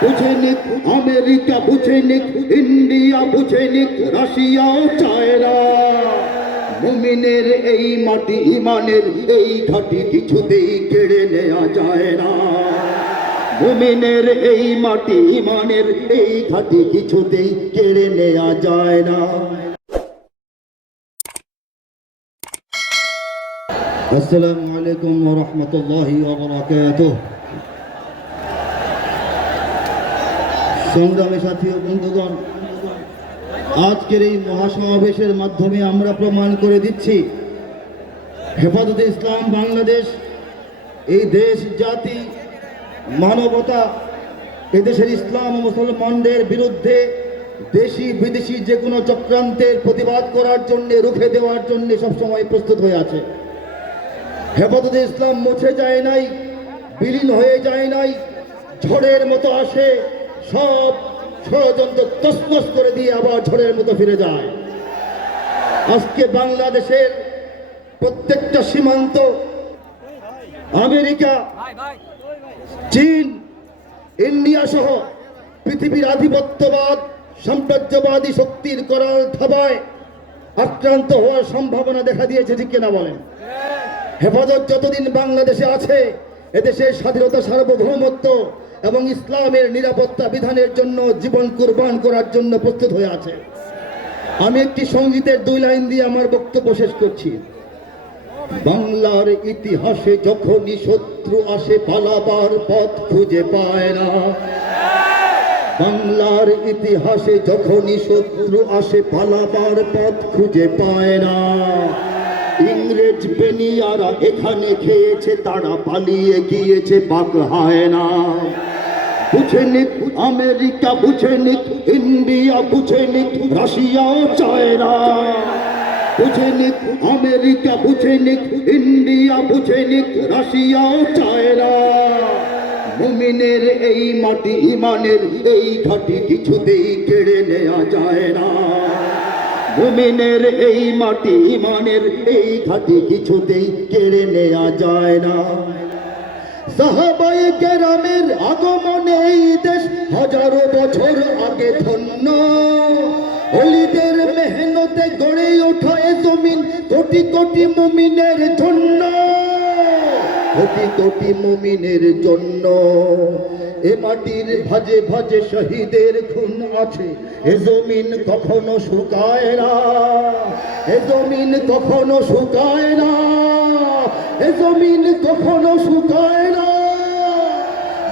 বুঝে আমেরিকা বুঝে ইন্ডিয়া বুঝে নিক রাশিয়াও চায়রা মুমিনের এই মাটি ইমানের এই ঘাটি কিছুতেই কেড়ে নেওয়া যায় না মুমিনের এই মাটি ইমানের এই ঘাটি কিছুতেই কেড়ে নেওয়া যায় না আসসালামু আলাইকুম ওয়া রাহমাতুল্লাহি ওয়া বারাকাতুহু সংগ্রামে সাথী ও বন্ধুগণ আজকের এই মহাসমাবেশের মাধ্যমে আমরা প্রমাণ করে দিচ্ছি হেফাজতে ইসলাম বাংলাদেশ এই দেশ জাতি মানবতা এদেশের ইসলাম ও মুসলমানদের বিরুদ্ধে দেশি বিদেশি যে কোনো চক্রান্তের প্রতিবাদ করার জন্যে রুখে দেওয়ার জন্যে সবসময় প্রস্তুত হয়ে আছে হেফাজতে ইসলাম মুছে যায় নাই বিলীন হয়ে যায় নাই ঝড়ের মতো আসে সব ষড়যন্ত্র তসমস করে দিয়ে আবার ঝড়ের মতো ফিরে যায় আজকে বাংলাদেশের প্রত্যেকটা সীমান্ত আমেরিকা চীন ইন্ডিয়া সহ পৃথিবীর আধিপত্যবাদ সাম্রাজ্যবাদী শক্তির করাল থাবায় আক্রান্ত হওয়ার সম্ভাবনা দেখা দিয়েছে ঠিক কিনা বলেন হেফাজত যতদিন বাংলাদেশে আছে এদেশের স্বাধীনতা সার্বভৌমত্ব এবং ইসলামের নিরাপত্তা বিধানের জন্য জীবন কোরবান করার জন্য প্রস্তুত হয়ে আছে আমি একটি সঙ্গীতের দুই লাইন দিয়ে আমার বক্তব্য শেষ করছি বাংলার ইতিহাসে যখনই শত্রু আসে পালাবার পথ খুঁজে পায় না বাংলার ইতিহাসে যখনই শত্রু আসে পালাবার পথ খুঁজে পায় না ইংরেজ বেনিয়ারা এখানে খেয়েছে তারা পালিয়ে গিয়েছে বাক হয় না বুঝে নিক আমেরিকা বুঝে নিক ইন্ডিয়া বুঝে নিক রাশিয়াও চায় না বুঝে নিক আমেরিকা বুঝে নিক ইন্ডিয়া বুঝে নিক রাশিয়াও চায় না মুমিনের এই মাটি ইমানের এই ঘাটি কিছুতেই কেড়ে নেওয়া যায় না ভূমিনের এই মাটি ইমানের এই ঘাটি কিছুতেই কেড়ে নেওয়া যায় না সাহাবাই কেরামের আগমনে এই দেশ হাজারো বছর আগে ধন্য অলিদের মেহনতে গড়ে ওঠা এ জমিন কোটি কোটি মুমিনের জন্য কোটি কোটি মুমিনের জন্য এ মাটির ভাজে ভাজে শহীদের খুন আছে এ জমিন কখনো শুকায় না এ জমিন কখনো শুকায় না এ জমিন কখনো শুকায় না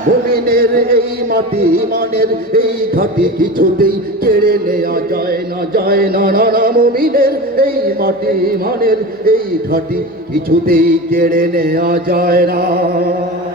ভূমিনের এই মাটি মানের এই ঘাটি কিছুতেই কেড়ে নেওয়া যায় না যায় না না না মুমিনের এই মাটি মানের এই ঘাটি কিছুতেই কেড়ে নেওয়া যায় না